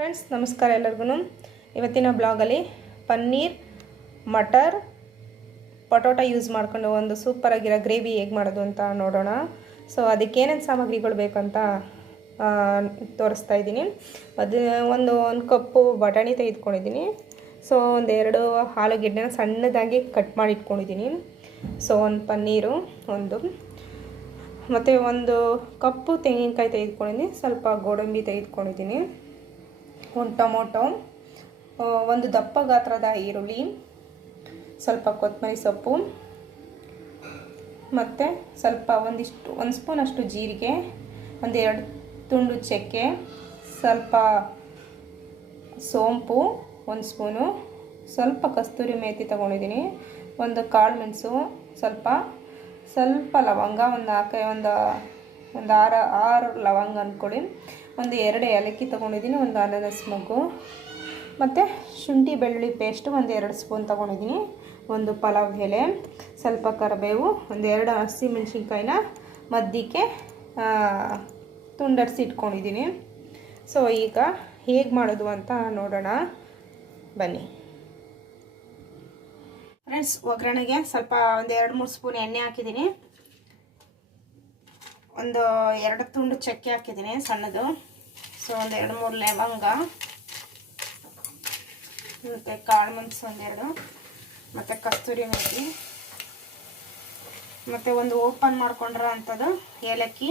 Friends ನಮಸ್ಕಾರ ಎಲ್ಲರಿಗೂ. ಇವತ್ತಿನ ಬ್ಲಾಗಲ್ಲಿ ಪನ್ನೀರ್ ಮಟರ್ ಪಟೋಟ ಯೂಸ್ ಮಾಡ್ಕೊಂಡು ಒಂದು ಸೂಪರ್ ಆಗಿರೋ ಗ್ರೇವಿ ಹೇಗೆ ಮಾಡೋದು ಅಂತ ನೋಡೋಣ. ಸೊ ಅದಕ್ಕೆ ಏನೇನು ಸಾಮಗ್ರಿಗಳು ಬೇಕಂತ ತೋರಿಸ್ತಾ ಇದ್ದೀನಿ. ಅದು ಒಂದು ಕಪ್ಪು ಬಟಾಣಿ ತೆಗೆದುಕೊಂಡಿದ್ದೀನಿ. ಸೊ ಒಂದೆರಡು ಆಲೂಗೆಡ್ಡೆನ ಸಣ್ಣದಾಗಿ ಕಟ್ ಮಾಡಿ ಇಟ್ಕೊಂಡಿದ್ದೀನಿ. ಸೊ ಒಂದು ಪನ್ನೀರು ಮತ್ತು ಒಂದು ಕಪ್ಪು ತೆಂಗಿನಕಾಯಿ ತೆಗೆದುಕೊಂಡಿದ್ದೀನಿ. ಸ್ವಲ್ಪ ಗೋಡಂಬಿ ತೆಗೆದುಕೊಂಡಿದ್ದೀನಿ. ಒಂದು ಟೊಮೊಟೊ, ಒಂದು ದಪ್ಪ ಗಾತ್ರದ ಈರುಳ್ಳಿ, ಸ್ವಲ್ಪ ಕೊತ್ತಂಬರಿ ಸೊಪ್ಪು, ಮತ್ತು ಸ್ವಲ್ಪ ಒಂದು ಸ್ಪೂನಷ್ಟು ಜೀರಿಗೆ, ಒಂದೆರಡು ತುಂಡು ಚಕ್ಕೆ, ಸ್ವಲ್ಪ ಸೋಂಪು ಒಂದು ಸ್ಪೂನು, ಸ್ವಲ್ಪ ಕಸ್ತೂರಿ ಮೇಥಿ ತೊಗೊಂಡಿದ್ದೀನಿ, ಒಂದು ಕಾಳು ಮೆಣಸು, ಸ್ವಲ್ಪ ಲವಂಗ, ಒಂದು ಆರು ಲವಂಗ ಅಂದ್ಕೊಳ್ಳಿ, ಒಂದು 2 ಏಲಕ್ಕಿ ತೊಗೊಂಡಿದ್ದೀನಿ, ಒಂದು ಅನಾನಸ್ ಮೊಗ್ಗು, ಮತ್ತು ಶುಂಠಿ ಬೆಳ್ಳುಳ್ಳಿ ಪೇಸ್ಟು ಒಂದು 2 ಸ್ಪೂನ್ ತೊಗೊಂಡಿದ್ದೀನಿ, ಒಂದು ಪಲಾವ್ ಎಲೆ, ಸ್ವಲ್ಪ ಕರಿಬೇವು, ಒಂದು 2 ಹಸಿಮೆಣ್ಸಿನ್ಕಾಯಿನ ಮಧ್ಯಕ್ಕೆ ತುಂಡರಿಸಿ ಇಟ್ಕೊಂಡಿದ್ದೀನಿ. ಸೊ ಈಗ ಹೇಗೆ ಮಾಡೋದು ಅಂತ ನೋಡೋಣ ಬನ್ನಿ ಫ್ರೆಂಡ್ಸ್. ಒಗ್ಗರಣೆಗೆ ಸ್ವಲ್ಪ ಒಂದು 2-3 ಸ್ಪೂನ್ ಎಣ್ಣೆ ಹಾಕಿದ್ದೀನಿ. ಒಂದು 2 ತುಂಡು ಚಕ್ಕೆ ಹಾಕಿದ್ದೀನಿ ಸಣ್ಣದು. ಸೊ ಒಂದು 2-3 ಲವಂಗ, ಮತ್ತು ಕಾಳು ಮೆಣಸು 1-2, ಮತ್ತು ಕಸ್ತೂರಿ ಮೇಥಿ, ಮತ್ತು ಒಂದು ಓಪನ್ ಮಾಡ್ಕೊಂಡಿರೋ ಅಂಥದ್ದು ಏಲಕ್ಕಿ,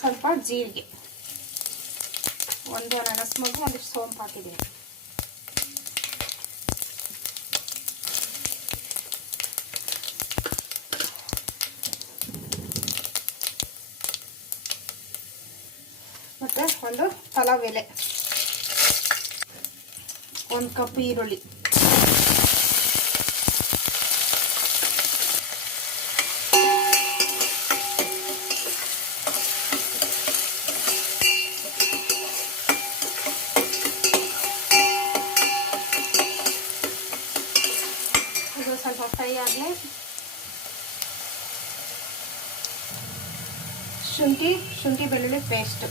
ಸ್ವಲ್ಪ ಜೀರಿಗೆ, ಒಂದು ಅನಾನಸ್ ಮೊಗ್ಗು, ಒಂದಿಷ್ಟು ಸೋಂಪು ಹಾಕಿದ್ದೀನಿ. ಮತ್ತು ಒಂದು ಪಲಾವ್ ಎಲೆ, ಒಂದು ಕಪ್ ಈರುಳ್ಳಿ, ಇದು ಸ್ವಲ್ಪ ಫ್ರೈ ಆಗಲಿ. ಶುಂಠಿ ಬೆಳ್ಳುಳ್ಳಿ ಪೇಸ್ಟ್,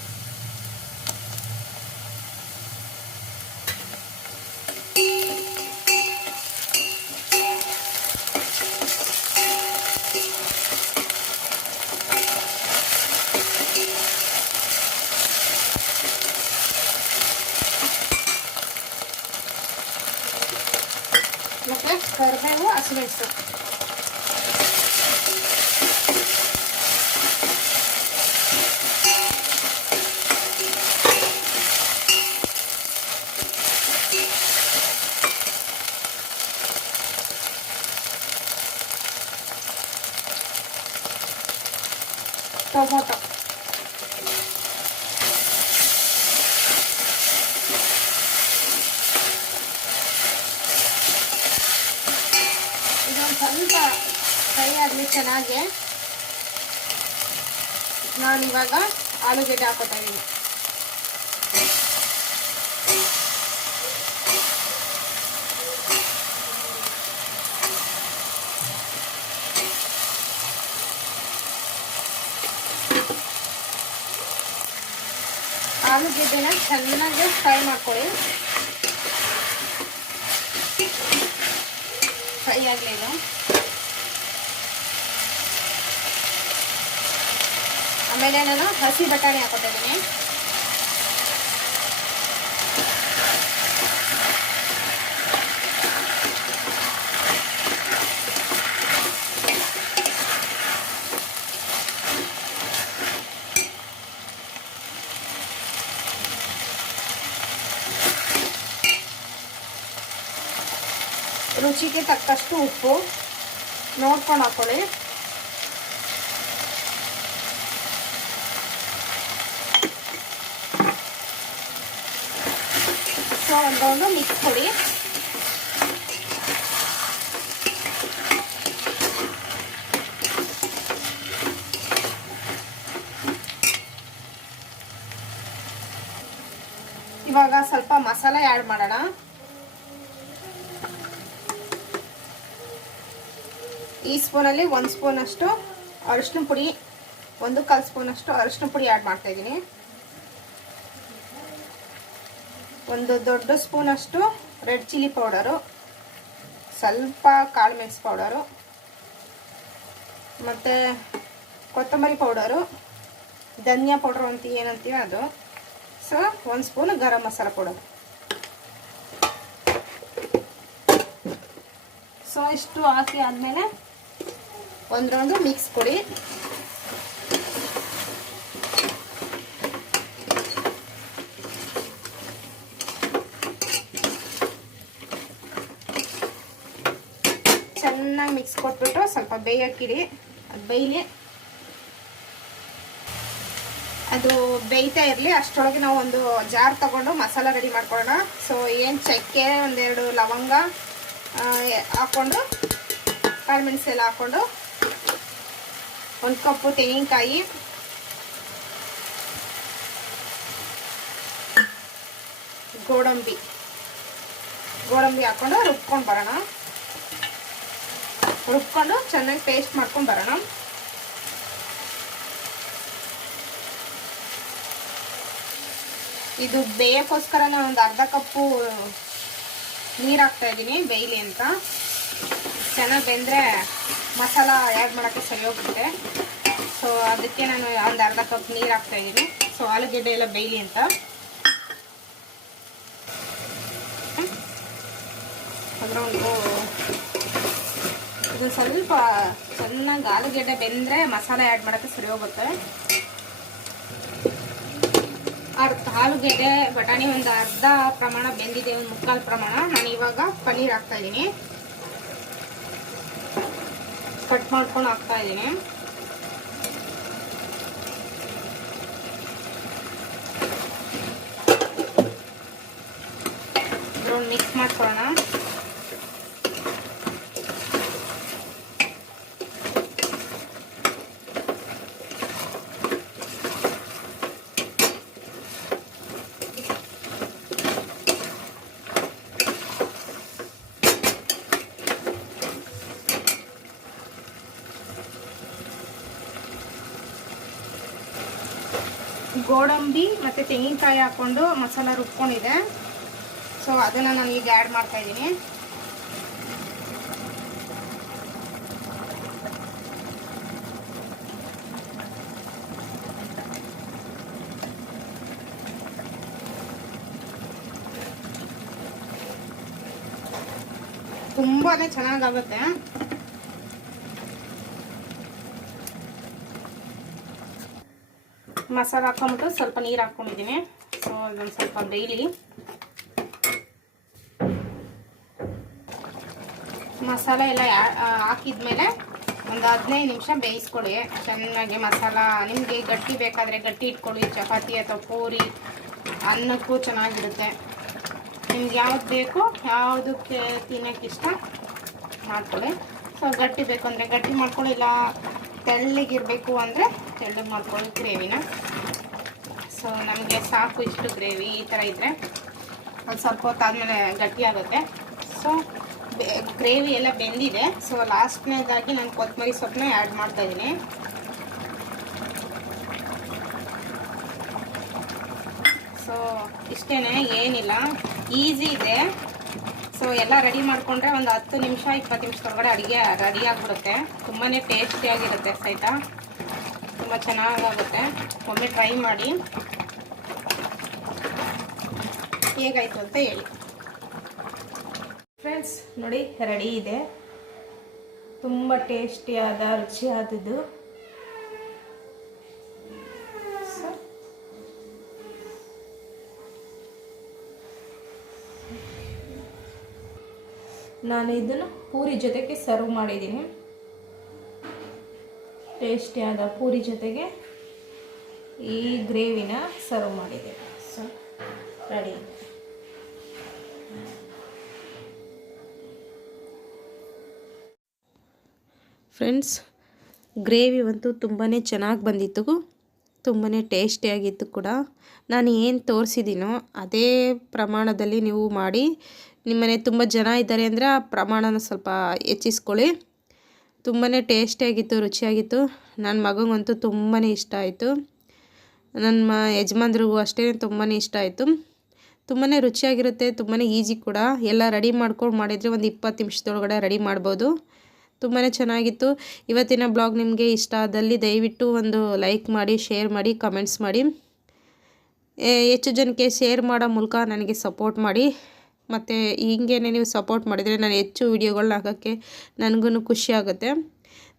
ಮತ್ತು ಕರಿಬೇವು, ಹಸಿಮೆಣಸು, ಟೊಮೊಟೊ, ಇದೊಂದು ಸ್ವಲ್ಪ ಫ್ರೈ ಆಗಲಿ ಚೆನ್ನಾಗಿ. ನಾನಿವಾಗ ಆಲೂಗೆಡ್ಡೆ ಹಾಕೋತಾ ಇದ್ದೀನಿ. ಆಲೂಗೆಡ್ಡೆನ ಚೆನ್ನಾಗಿ ಫ್ರೈ ಮಾಡ್ಕೊಳ್ಳಿ. ಫ್ರೈ ಆಗಲಿ ಇದು. ಆಮೇಲೆ ನಾನು ಹಸಿ ಬಟಾಣಿ ಹಾಕೋತಾ ಇದ್ದೀನಿ. ರುಚಿಗೆ ತಕ್ಕಷ್ಟು ಉಪ್ಪು ನೋಡ್ಕೊಂಡು ಹಾಕೊಳ್ಳಿ. ಸೊ ಒಂದು ಮಿಕ್ಸ್ ಕೊಡಿ. ಇವಾಗ ಸ್ವಲ್ಪ ಮಸಾಲೆ ಆ್ಯಡ್ ಮಾಡೋಣ. ಈ ಸ್ಪೂನಲ್ಲಿ 1 ಸ್ಪೂನಷ್ಟು ಅರಿಶಿನ ಪುಡಿ, 1 ಕಾಲು ಸ್ಪೂನಷ್ಟು ಅರಿಶಿನ ಪುಡಿ ಆ್ಯಡ್ ಮಾಡ್ತಾಯಿದ್ದೀನಿ. ಒಂದು ದೊಡ್ಡ ಸ್ಪೂನಷ್ಟು ರೆಡ್ ಚಿಲ್ಲಿ ಪೌಡರು, ಸ್ವಲ್ಪ ಕಾಳು ಮೆಣಸು ಪೌಡರು, ಮತ್ತು ಕೊತ್ತಂಬರಿ ಪೌಡರು, ಧನಿಯಾ ಪೌಡರ್ ಅಂತ ಏನಂತೀವಿ ಅದು. So 1 spoon garam masala powder. So ಇಷ್ಟು ಹಾಕಿ ಆದಮೇಲೆ ಒಂದು ರೌಂಡು ಮಿಕ್ಸ್ ಕೊಡಿ. ಚೆನ್ನಾಗಿ ಮಿಕ್ಸ್ ಕೊಟ್ಬಿಟ್ಟು ಸ್ವಲ್ಪ ಬೇಯಕ್ಕಿಡಿ. ಅದು ಬೇಯಲಿ, ಅದು ಬೇಯ್ತಾ ಇರಲಿ. ಅಷ್ಟರೊಳಗೆ ನಾವು ಒಂದು ಜಾರ್ ತಗೊಂಡು ಮಸಾಲ ರೆಡಿ ಮಾಡ್ಕೊಳ್ಳೋಣ. ಸೊ ಏನು ಚಕ್ಕೆ, ಒಂದೆರಡು ಲವಂಗ ಹಾಕ್ಕೊಂಡು, ಕಾಳು ಮೆಣಸೆಲ್ಲ ಹಾಕ್ಕೊಂಡು, 1 ಕಪ್ಪು ತೆಂಗಿನಕಾಯಿ, ಗೋಡಂಬಿ ಹಾಕ್ಕೊಂಡು ರುಬ್ಕೊಂಡು ಬರೋಣ. ರುಬ್ಕೊಂಡು ಚೆನ್ನಾಗಿ ಪೇಸ್ಟ್ ಮಾಡ್ಕೊಂಡು ಬರೋಣ. ಇದು ಬೇಯಕ್ಕೋಸ್ಕರ ನಾನು ಒಂದು ಅರ್ಧ ಕಪ್ಪು ನೀರು ಹಾಕ್ತಾ ಇದ್ದೀನಿ, ಬೇಯಲಿ ಅಂತ. ಚೆನ್ನಾಗಿ ಬೆಂದರೆ ಮಸಾಲ ಆ್ಯಡ್ ಮಾಡೋಕ್ಕೆ ಸರಿ ಹೋಗುತ್ತೆ. ಸೊ ಅದಕ್ಕೆ ನಾನು ಒಂದು ಅರ್ಧ ಕಪ್ ನೀರು ಹಾಕ್ತಾ ಇದ್ದೀನಿ. ಸೊ ಆಲೂಗೆಡ್ಡೆ ಎಲ್ಲ ಬೇಯಲಿ ಅಂತ. ಅದರ ಇದು ಸ್ವಲ್ಪ ಚೆನ್ನಾಗಿ ಆಲೂಗೆಡ್ಡೆ ಬೆಂದರೆ ಮಸಾಲ ಆ್ಯಡ್ ಮಾಡೋಕ್ಕೆ ಸರಿ ಹೋಗುತ್ತೆ. ಆಲೂಗೆಡ್ಡೆ ಬಟಾಣಿ ಒಂದು ಅರ್ಧ ಪ್ರಮಾಣ ಬೆಂದಿದೆ, ಒಂದು 3/4 ಪ್ರಮಾಣ. ನಾನು ಇವಾಗ ಪನ್ನೀರ್ ಹಾಕ್ತಾ ಇದ್ದೀನಿ. ಕಟ್ ಮಾಡ್ಕೊಂಡು ಹಾಕ್ತಾ ಇದ್ದೀನಿ. ಮಿಕ್ಸ್ ಮಾಡ್ಕೊಳ್ಳೋಣ. ಗೋಡಂಬಿ ಮತ್ತು ತೆಂಗಿನಕಾಯಿ ಹಾಕ್ಕೊಂಡು ಮಸಾಲ ರುಬ್ಕೊಂಡಿದೆ. ಸೊ ಅದನ್ನು ನಾನು ಈಗ ಆ್ಯಡ್ ಮಾಡ್ತಾ ಇದ್ದೀನಿ. ತುಂಬಾ ಚೆನ್ನಾಗಾಗುತ್ತೆ. ಮಸಾಲ ಹಾಕೊಂಡ್ಬಿಟ್ಟು ಸ್ವಲ್ಪ ನೀರು ಹಾಕ್ಕೊಂಡಿದ್ದೀನಿ. ಸೊ ಇದೊಂದು ಸ್ವಲ್ಪ ಬೇಯಲಿ. ಮಸಾಲ ಎಲ್ಲ ಹಾಕಿದ್ಮೇಲೆ ಒಂದು 15 ನಿಮಿಷ ಬೇಯಿಸ್ಕೊಳ್ಳಿ ಚೆನ್ನಾಗಿ. ಮಸಾಲ ನಿಮಗೆ ಗಟ್ಟಿ ಬೇಕಾದರೆ ಗಟ್ಟಿ ಇಟ್ಕೊಳ್ಳಿ. ಚಪಾತಿ ಅಥವಾ ಪೂರಿ ಅನ್ನಕ್ಕೂ ಚೆನ್ನಾಗಿರುತ್ತೆ. ನಿಮ್ಗೆ ಯಾವ್ದು ಬೇಕು, ಯಾವುದಕ್ಕೆ ತಿನ್ನೋಕ್ಕೆ ಇಷ್ಟ ಮಾಡ್ಕೊಳ್ಳಿ. ಸೊ ಗಟ್ಟಿ ಬೇಕು ಅಂದರೆ ಗಟ್ಟಿ ಮಾಡ್ಕೊಳ್ಳಿ, ಇಲ್ಲ ತೆಳ್ಳಗಿರಬೇಕು ಅಂದರೆ ತೆಳ್ಳಗೆ ಮಾಡ್ಕೊಳ್ಳಿ ಗ್ರೇವಿನ. ಸೊ ನಮಗೆ ಸಾಕು ಇಷ್ಟು ಗ್ರೇವಿ. ಈ ಥರ ಇದ್ದರೆ ಒಂದು ಸ್ವಲ್ಪ ಹೊತ್ತಾದಮೇಲೆ ಗಟ್ಟಿ ಆಗುತ್ತೆ. ಸೊ ಗ್ರೇವಿ ಎಲ್ಲ ಬೆಂದಿದೆ. ಸೊ ಲಾಸ್ಟ್ನೇದಾಗಿ ನಾನು ಕೊತ್ತಂಬರಿ ಸೊಪ್ಪನ್ನ ಆ್ಯಡ್ ಮಾಡ್ತಾಯಿದ್ದೀನಿ. ಸೊ ಇಷ್ಟೇ, ಏನಿಲ್ಲ, ಈಸಿ ಇದೆ. ಸೊ ಎಲ್ಲ ರೆಡಿ ಮಾಡಿಕೊಂಡ್ರೆ ಒಂದು 10 ನಿಮಿಷ 20 ನಿಮಿಷದೊಳಗಡೆ ಅಡುಗೆ ರೆಡಿ ಆಗಿಬಿಡುತ್ತೆ. ತುಂಬಾ ಟೇಸ್ಟಿಯಾಗಿರುತ್ತೆ ಸಹಿತ, ತುಂಬ ಚೆನ್ನಾಗಾಗುತ್ತೆ. ಒಮ್ಮೆ ಟ್ರೈ ಮಾಡಿ, ಹೇಗಾಯಿತು ಅಂತ ಹೇಳಿ. ಫ್ರೆಂಡ್ಸ್ ನೋಡಿ, ರೆಡಿ ಇದೆ. ತುಂಬ ಟೇಸ್ಟಿಯಾದ ರುಚಿಯಾದದ್ದು. ನಾನು ಇದನ್ನು ಪೂರಿ ಜೊತೆಗೆ ಸರ್ವ್ ಮಾಡಿದ್ದೀನಿ. ಟೇಸ್ಟಿಯಾದ ಪೂರಿ ಜೊತೆಗೆ ಈ ಗ್ರೇವಿನ ಸರ್ವ್ ಮಾಡಿದ್ದೀನಿ. So ready. ಫ್ರೆಂಡ್ಸ್, ಗ್ರೇವಿ ಅಂತೂ ತುಂಬಾ ಚೆನ್ನಾಗಿ ಬಂದಿತ್ತು, ತುಂಬಾ ಟೇಸ್ಟಿಯಾಗಿತ್ತು ಕೂಡ. ನಾನು ಏನು ತೋರಿಸಿದ್ದೀನೋ ಅದೇ ಪ್ರಮಾಣದಲ್ಲಿ ನೀವು ಮಾಡಿ. ನಿಮ್ಮನೆ ತುಂಬ ಜನ ಇದ್ದಾರೆ ಅಂದರೆ ಆ ಪ್ರಮಾಣನ ಸ್ವಲ್ಪ ಹೆಚ್ಚಿಸ್ಕೊಳ್ಳಿ. ತುಂಬಾ ಟೇಸ್ಟಿಯಾಗಿತ್ತು, ರುಚಿಯಾಗಿತ್ತು. ನನ್ನ ಮಗನಿಗಂತೂ ತುಂಬಾ ಇಷ್ಟ ಆಯಿತು. ನನ್ನ ಯಜಮಾನ್ರಿಗೂ ಅಷ್ಟೇ ತುಂಬಾ ಇಷ್ಟ ಆಯಿತು. ತುಂಬಾ ರುಚಿಯಾಗಿರುತ್ತೆ, ತುಂಬಾ ಈಸಿ ಕೂಡ. ಎಲ್ಲ ರೆಡಿ ಮಾಡ್ಕೊಂಡು ಮಾಡಿದರೆ ಒಂದು 20 ನಿಮಿಷದೊಳಗಡೆ ರೆಡಿ ಮಾಡ್ಬೋದು. ತುಂಬಾ ಚೆನ್ನಾಗಿತ್ತು. ಇವತ್ತಿನ ಬ್ಲಾಗ್ ನಿಮಗೆ ಇಷ್ಟ ಆದಲ್ಲಿ ದಯವಿಟ್ಟು ಒಂದು ಲೈಕ್ ಮಾಡಿ, ಶೇರ್ ಮಾಡಿ, ಕಮೆಂಟ್ಸ್ ಮಾಡಿ. ಹೆಚ್ಚು ಜನಕ್ಕೆ ಶೇರ್ ಮಾಡೋ ಮೂಲಕ ನನಗೆ ಸಪೋರ್ಟ್ ಮಾಡಿ. ಮತ್ತು ಹೀಗೇನೆ ನೀವು ಸಪೋರ್ಟ್ ಮಾಡಿದರೆ ನಾನು ಹೆಚ್ಚು ವೀಡಿಯೋಗಳನ್ನ ಹಾಕೋಕ್ಕೆ ನನಗೂ ಖುಷಿ ಆಗುತ್ತೆ.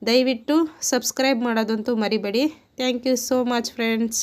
ದಯವಿಟ್ಟು ಸಬ್ಸ್ಕ್ರೈಬ್ ಮಾಡೋದಂತೂ ಮರಿಬೇಡಿ. Thank you so much friends.